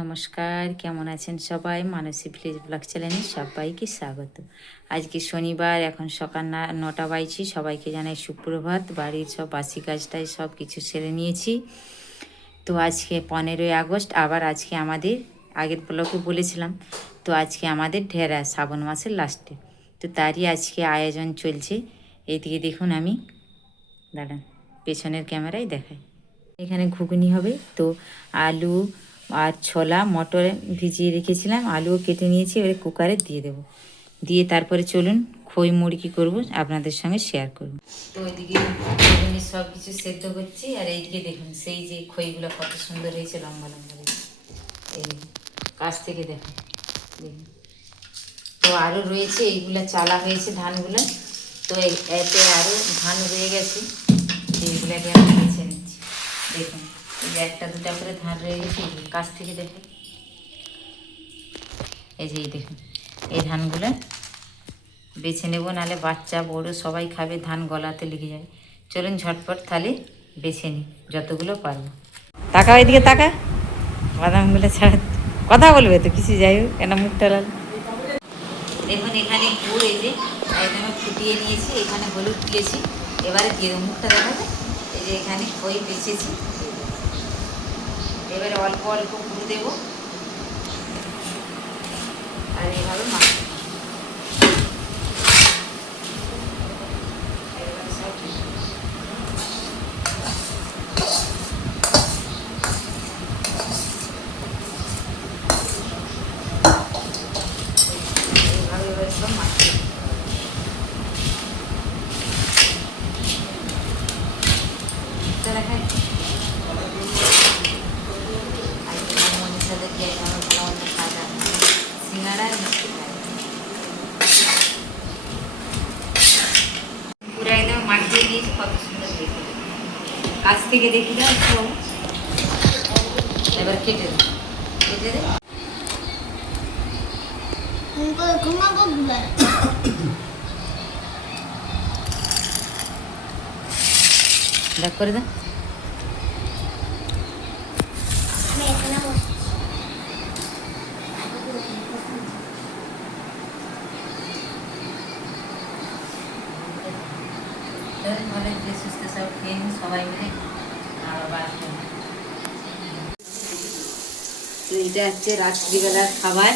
নমস্কার, কেমন আছেন সবাই? মানসী ভিলেজ ব্লগ চ্যানেলে সবাইকে স্বাগত। আজকে শনিবার, এখন সকাল 9টা বাজছে। সবাইকে জানাই সুপ্রভাত। বাড়ির সব বাসি কাজটাই সব কিছু সেরে নিয়েছি। তো আজকে 15ই আগস্ট, আবার আজকে আমাদের আগের ব্লগে বলেছিলাম, তো আজকে আমাদের ঢেরা শ্রাবণ মাসের লাস্টে, তো তারই আজকে আয়োজন চলছে। এইদিকে দেখুন, আমি দাঁড়ান পেছনের ক্যামেরায় দেখাই। এখানে ঘুগনি হবে, তো আলু আর ছোলা মটর ভিজিয়ে রেখেছিলাম, আলুও কেটে নিয়েছি, এবারে কুকারে দিয়ে দেবো। দিয়ে তারপরে চলুন খই মুড়ি কী করবো আপনাদের সঙ্গে শেয়ার করব। তো ওইদিকে ঘুগনি সব কিছু সেদ্ধ করছি, আর এইদিকে দেখুন সেই যে খইগুলো কত সুন্দর হয়েছে, লম্বা লম্বা হয়েছে। এই কাছ থেকে দেখুন দেখুন। তো আরও রয়েছে, এইগুলো চালা হয়েছে ধানগুলো, তো এতে আরও ধান রয়ে গেছে, এইগুলোকে আমি বেছে নিচ্ছি। দেখুন এই যে একটা দুটা করে ধান রয়ে গেছে, কাছ থেকে দেখুন। এই যে এই দেখুন, এই ধানগুলো বেছে নেবো, নাহলে বাচ্চা বড়ো সবাই খাবে, ধান গলাতে লেগে যায়। চলুন ঝটপট তাহলে বেছে নিই যতগুলো পারবো। তাকা ওইদিকে তাকা, বাদামগুলো ছাড়া কথা বলবে তো কিছু, যাই হোক কেন মুখটা লাল। দেখুন এখানে গুড় এই যে একদম ফুটিয়ে নিয়েছি, এখানে হলুদ দিয়েছি, এবারে দিয়ে দেবো, মুখটা দেখাবে। এই যে এখানে খই বেছেছি, এবারে অল্প অল্প গুঁড়ো দেবো, আর এইভাবে মাখবো। এইভাবে এবার সব মাখবো। দেখায় আর মনের সাথে দিয়ে আমার ভালো মন্দ খাওয়া সিঙ্গাড়া আর মিষ্টি খাই পুরো একদম মাখিয়ে দিয়েছি, কত সুন্দর দেখে কাছ থেকে দেখি দাও একটু। এবার কেটে দে, কেটে দে। দেখ করে দে। ভালো যে সুস্থ সব খেয়ে নিই সবাই মিলে। তো এটা হচ্ছে রাত্রিবেলার খাবার।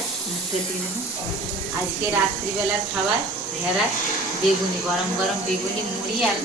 আজকে রাত্রিবেলার খাবার ঢেঁড়া বেগুনি, গরম গরম বেগুনি, মুড়ি আর